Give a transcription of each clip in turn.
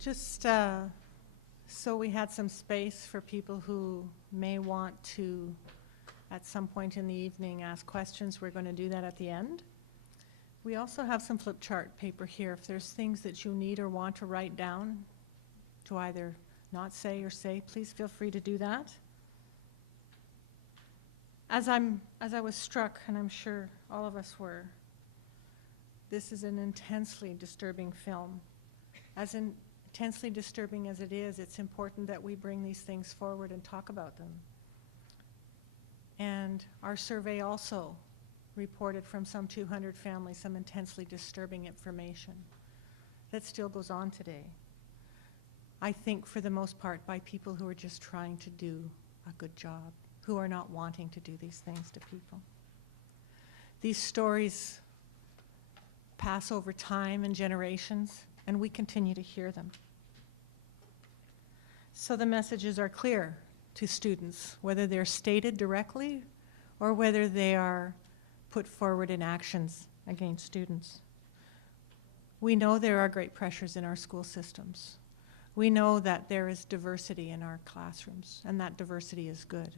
Just so we had some space for people who may want to, at some point in the evening, ask questions. We're going to do that at the end. We also have some flip chart paper here. If there's things that you need or want to write down to either not say or say, please feel free to do that. As I was struck, and I'm sure all of us were, this is an intensely disturbing film. As intensely disturbing as it is, it's important that we bring these things forward and talk about them. And our survey also reported from some 200 families some intensely disturbing information that still goes on today. I think for the most part by people who are just trying to do a good job, who are not wanting to do these things to people. These stories pass over time and generations, and we continue to hear them. So the messages are clear to students, whether they're stated directly or whether they are put forward in actions against students. We know there are great pressures in our school systems. We know that there is diversity in our classrooms, and that diversity is good.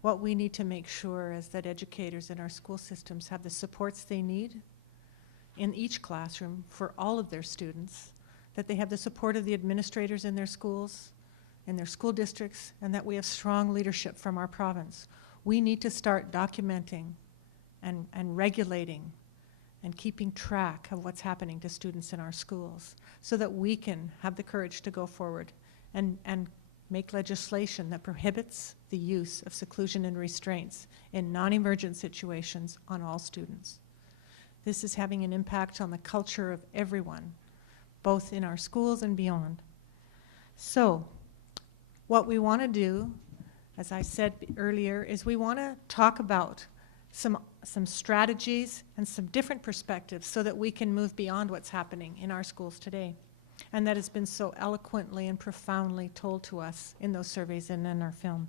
What we need to make sure is that educators in our school systems have the supports they need in each classroom for all of their students, that they have the support of the administrators in their schools, in their school districts, and that we have strong leadership from our province. We need to start documenting and regulating and keeping track of what's happening to students in our schools so that we can have the courage to go forward and make legislation that prohibits the use of seclusion and restraints in non-emergent situations on all students. This is having an impact on the culture of everyone, both in our schools and beyond. So, what we want to do, as I said earlier, is we want to talk about some strategies and some different perspectives so that we can move beyond what's happening in our schools today. And that has been so eloquently and profoundly told to us in those surveys and in our film.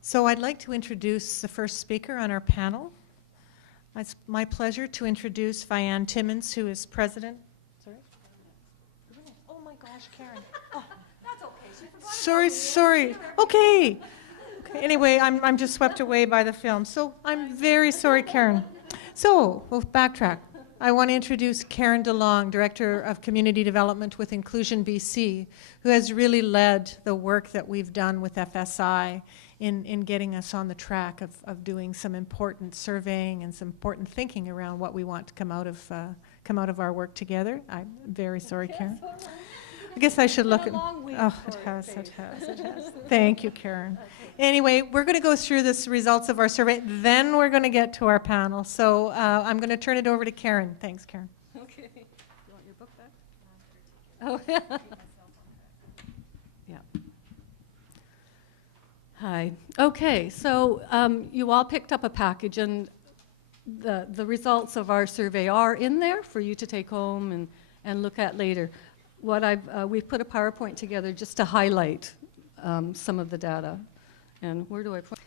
So I'd like to introduce the first speaker on our panel. It's my pleasure to introduce Vianne Timmons, who is president. Sorry? Oh my gosh, Karen. Oh. That's okay. Sorry. Okay. Anyway, I'm just swept away by the film. So I'm very sorry, Karen. So we'll backtrack. I want to introduce Karen DeLong, Director of Community Development with Inclusion BC, who has really led the work that we've done with FSI in getting us on the track of doing some important surveying and some important thinking around what we want to come out of our work together. I'm very sorry, Karen. I guess I should look at. Oh, it has. Thank you, Karen. Anyway, we're going to go through the results of our survey, then we're going to get to our panel. So I'm going to turn it over to Karen. Thanks, Karen. Okay. You want your book back? Oh, yeah. Hi. Okay, so you all picked up a package, and the results of our survey are in there for you to take home and look at later. We've put a PowerPoint together just to highlight some of the data. And where do I point?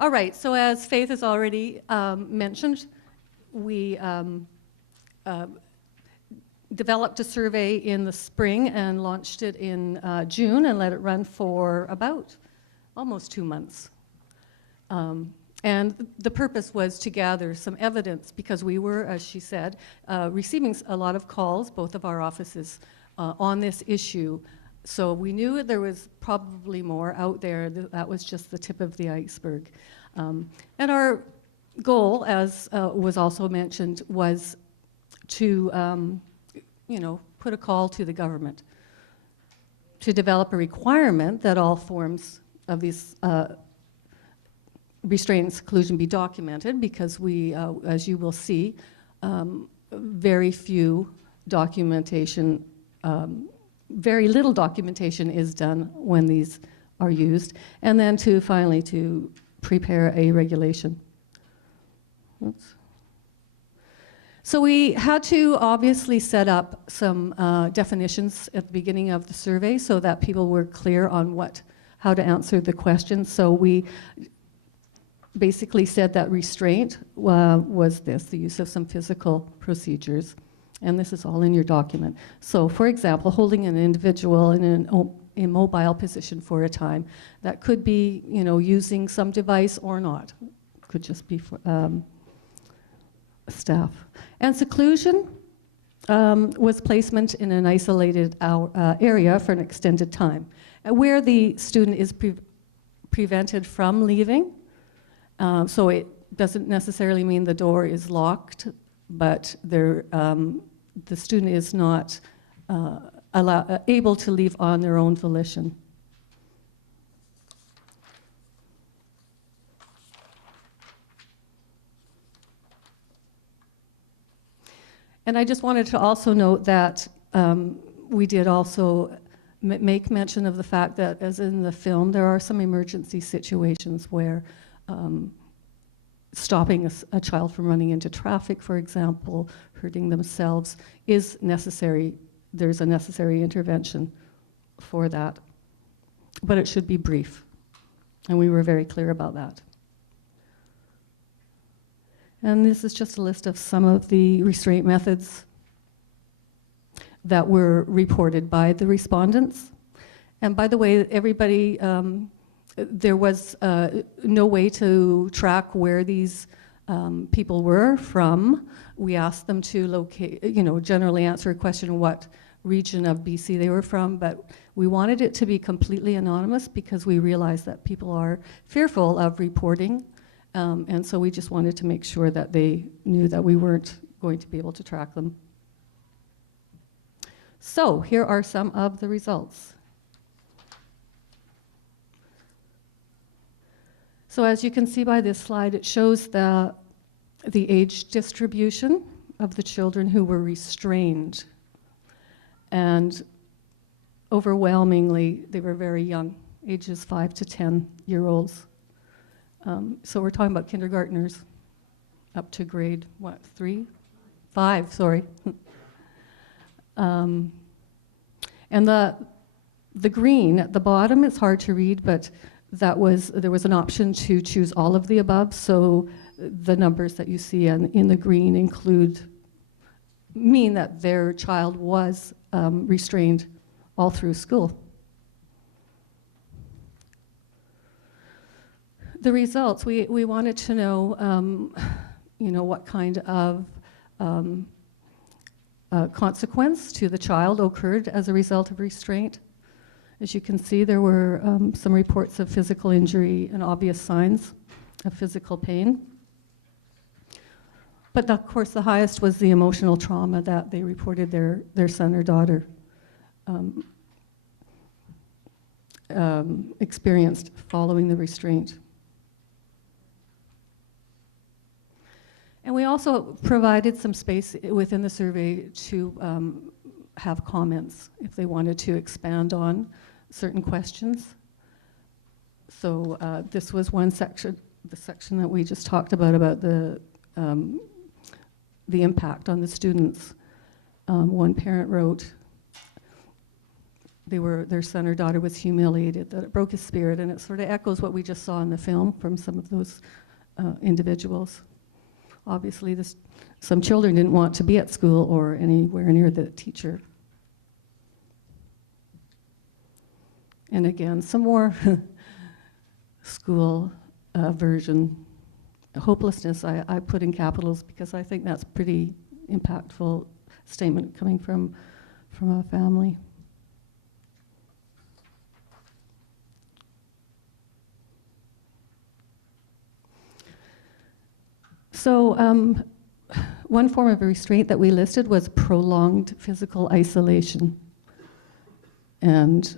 All right, so as Faith has already mentioned, we developed a survey in the spring and launched it in June and let it run for about almost 2 months. And the purpose was to gather some evidence because we were, as she said, receiving a lot of calls, both of our offices, on this issue. So we knew there was probably more out there. That was just the tip of the iceberg. And our goal, as was also mentioned, was to put a call to the government to develop a requirement that all forms of these restraint and seclusion be documented, because we, as you will see, very few documentation, very little documentation is done when these are used, and then finally to prepare a regulation. Oops. So we had to obviously set up some definitions at the beginning of the survey so that people were clear on how to answer the questions. So we basically said that restraint was the use of some physical procedures And this is all in your document. So, for example, holding an individual in an immobile position for a time. That could be, you know, using some device or not. Could just be for staff. And seclusion was placement in an isolated area for an extended time, where the student is prevented from leaving. So it doesn't necessarily mean the door is locked, but the student is not able to leave on their own volition. And I just wanted to also note that we did also make mention of the fact that, as in the film, there are some emergency situations where stopping a child from running into traffic, for example, hurting themselves, is necessary. There's a necessary intervention for that. But it should be brief. And we were very clear about that. And this is just a list of some of the restraint methods that were reported by the respondents. And by the way, everybody, there was no way to track where these people were from. We asked them to locate, you know, generally answer a question what region of BC they were from, but we wanted it to be completely anonymous because we realized that people are fearful of reporting. And so we just wanted to make sure that they knew that we weren't going to be able to track them. So here are some of the results. So as you can see by this slide, it shows the age distribution of the children who were restrained. And overwhelmingly, they were very young, ages 5 to 10-year-olds. So we're talking about kindergartners up to grade, what, 3? 5, sorry. And the green at the bottom is hard to read, but there was an option to choose all of the above, so the numbers that you see in the green mean that their child was restrained all through school. The results, we wanted to know, you know, what kind of consequence to the child occurred as a result of restraint. As you can see, there were some reports of physical injury and obvious signs of physical pain. But of course, the highest was the emotional trauma that they reported their son or daughter experienced following the restraint. And we also provided some space within the survey to have comments if they wanted to expand on certain questions. So this was one section, the section that we just talked about the impact on the students. One parent wrote, their son or daughter was humiliated, that it broke his spirit, and it sort of echoes what we just saw in the film from some of those individuals. Obviously, some children didn't want to be at school or anywhere near the teacher. And again, some more school aversion. Hopelessness, I put in capitals because I think that's a pretty impactful statement coming from a family. So one form of restraint that we listed was prolonged physical isolation. And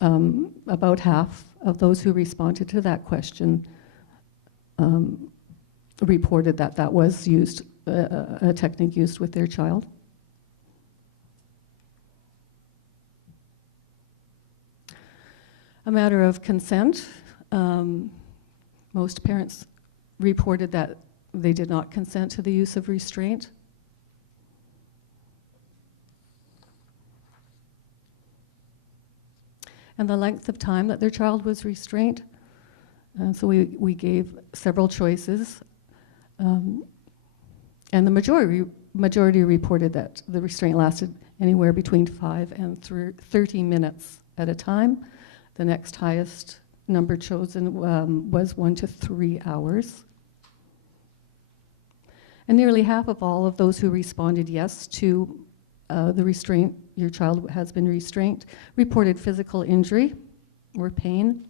about half of those who responded to that question reported that that was used, a technique used with their child. A matter of consent. Most parents reported that they did not consent to the use of restraint. And the length of time that their child was restrained. So we gave several choices. And the majority reported that the restraint lasted anywhere between 5 and 30 minutes at a time. The next highest number chosen was 1 to 3 hours. And nearly half of all of those who responded yes to the restraint, your child has been restrained, reported physical injury or pain.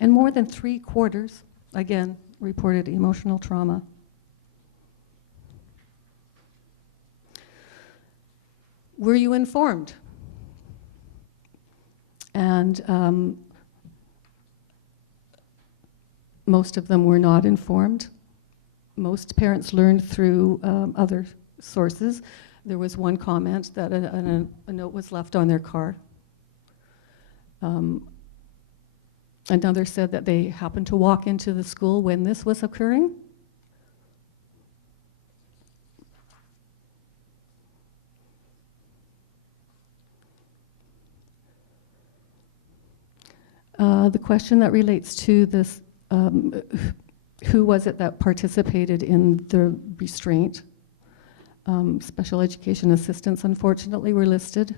And more than 3/4, again, reported emotional trauma. Were you informed? And most of them were not informed. Most parents learned through other sources. There was one comment that a note was left on their car. Another said that they happened to walk into the school when this was occurring. The question that relates to this, who was it that participated in the restraint? Special education assistants, unfortunately, were listed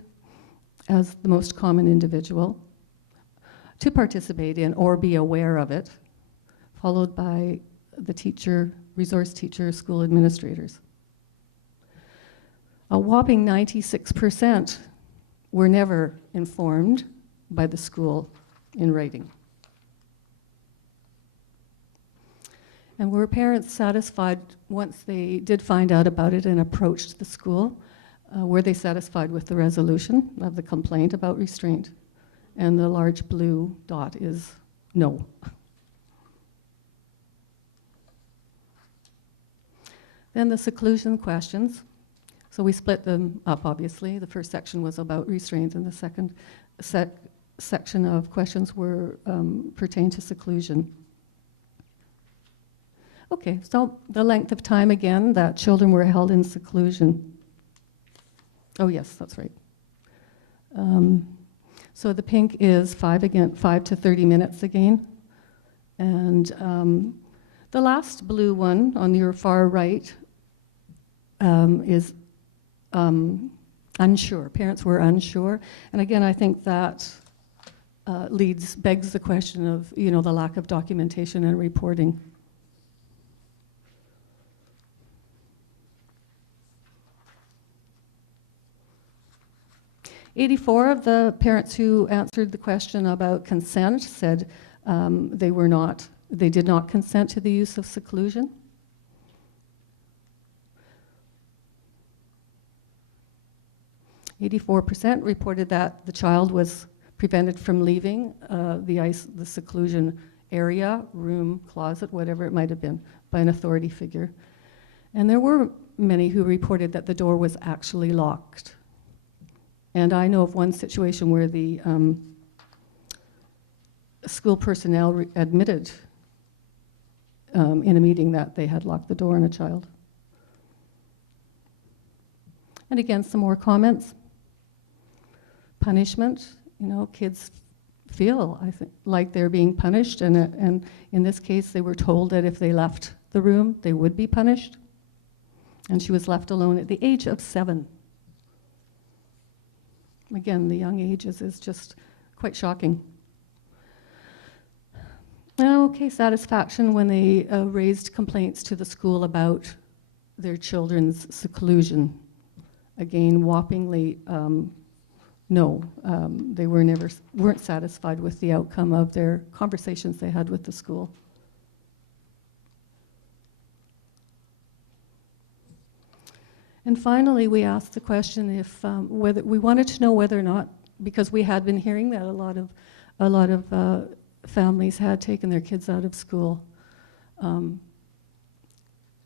as the most common individual to participate in or be aware of it, followed by the teacher, resource teacher, school administrators. A whopping 96% were never informed by the school in writing. And were parents satisfied once they did find out about it and approached the school? Were they satisfied with the resolution of the complaint about restraint? And the large blue dot is no. Then the seclusion questions. So we split them up, obviously. The first section was about restraint, and the second section of questions were pertain to seclusion. Okay, so the length of time again that children were held in seclusion. Oh yes, that's right. So the pink is 5 to 30 minutes again. And the last blue one on your far right is unsure. Parents were unsure. And again, I think that begs the question of, the lack of documentation and reporting. "84 of the parents who answered the question about consent said they did not consent to the use of seclusion. "84% reported that the child was prevented from leaving the seclusion area, room, closet, whatever it might have been, by an authority figure. And there were many who reported that the door was actually locked. And I know of one situation where the school personnel admitted in a meeting that they had locked the door on a child. And again, some more comments. Punishment, kids feel, I think, like they're being punished, and in this case, they were told that if they left the room, they would be punished. And she was left alone at the age of 7. Again, the young ages is just quite shocking. Okay, satisfaction when they raised complaints to the school about their children's seclusion. Again, whoppingly, no. They weren't satisfied with the outcome of their conversations they had with the school. And finally, we asked the question if whether we wanted to know whether or not, because we had been hearing that a lot of families had taken their kids out of school.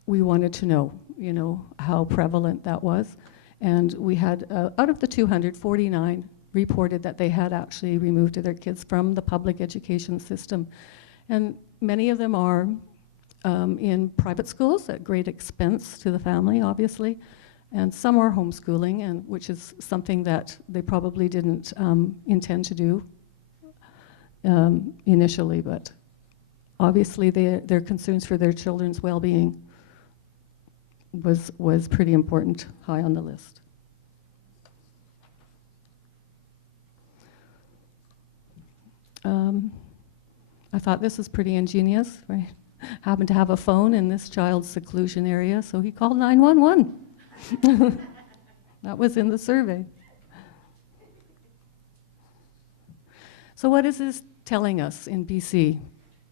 We wanted to know, how prevalent that was. And we had, out of the 249, reported that they had actually removed their kids from the public education system. And many of them are in private schools at great expense to the family, obviously. And some are homeschooling, and which is something that they probably didn't intend to do initially, but obviously their concerns for their children's well-being was pretty important, high on the list. I thought this was pretty ingenious, right? Happened to have a phone in this child's seclusion area, so he called 911. That was in the survey. So what is this telling us in BC?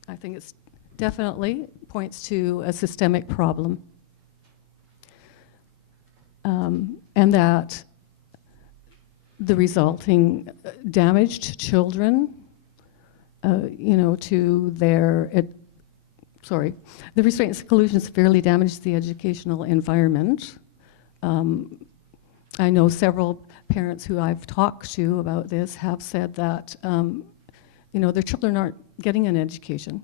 I think it's definitely points to a systemic problem. And that the resulting damage to children, to their, the restraint and seclusion severely damaged the educational environment. I know several parents who I've talked to about this have said that, their children aren't getting an education.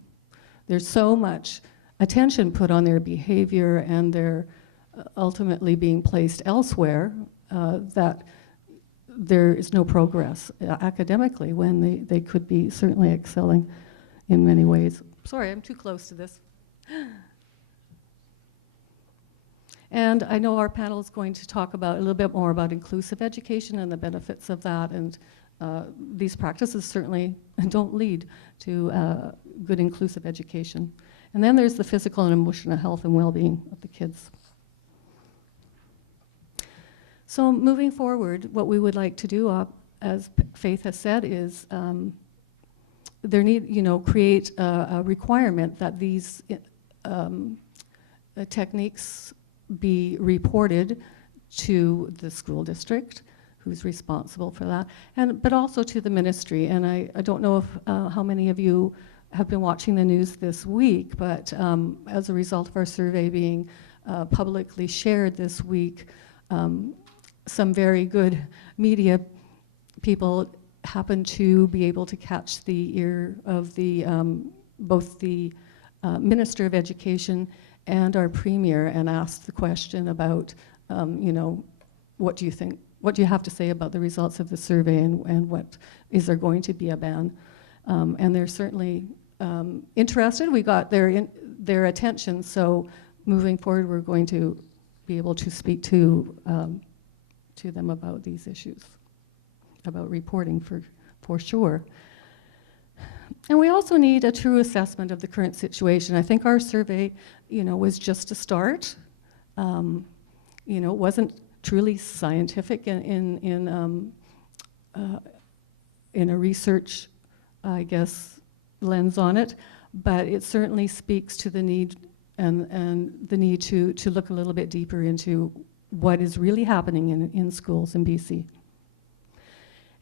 There's so much attention put on their behavior and they're ultimately being placed elsewhere that there is no progress academically when they could be certainly excelling in many ways. Sorry, I'm too close to this. And I know our panel is going to talk about a little bit more about inclusive education and the benefits of that, and these practices certainly don't lead to good inclusive education. And then there's the physical and emotional health and well-being of the kids. So moving forward, what we would like to do, as Faith has said, is create a requirement that these techniques be reported to the school district, who's responsible for that, but also to the ministry. And I don't know if how many of you have been watching the news this week, but as a result of our survey being publicly shared this week, some very good media people happen to be able to catch the ear of the both the Minister of Education and our Premier and ask the question about, what do you think? What do you have to say about the results of the survey, and what is there going to be a ban? And they're certainly interested. We got their attention, so moving forward, we're going to be able to speak to them about these issues, about reporting for sure. And we also need a true assessment of the current situation. I think our survey, was just a start. It wasn't truly scientific in a research, I guess, lens on it, but it certainly speaks to the need and the need to look a little bit deeper into what is really happening in schools in BC.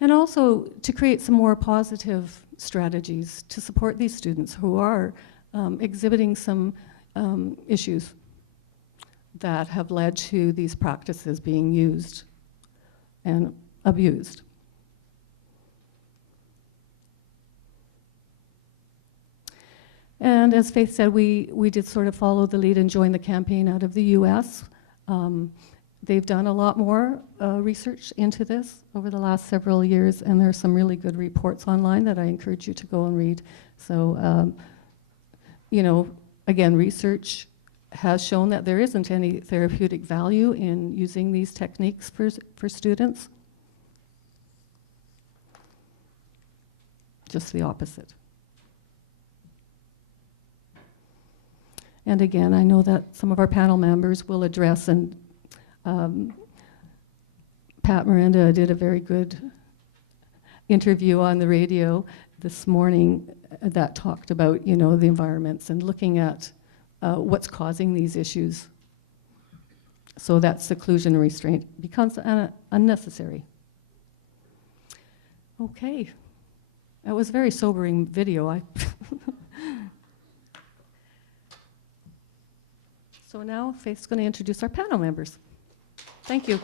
And also to create some more positive strategies to support these students who are exhibiting some issues that have led to these practices being used and abused. And as Faith said, we did sort of follow the lead and join the campaign out of the US. They've done a lot more research into this over the last several years, and there's some really good reports online that I encourage you to go and read. So, again, research has shown that there isn't any therapeutic value in using these techniques for students. Just the opposite. And again, I know that some of our panel members will address, and Pat Miranda did a very good interview on the radio this morning that talked about, the environments and looking at what's causing these issues, so that seclusion and restraint becomes unnecessary. Okay, that was a very sobering video. So now Faith's going to introduce our panel members. Thank you.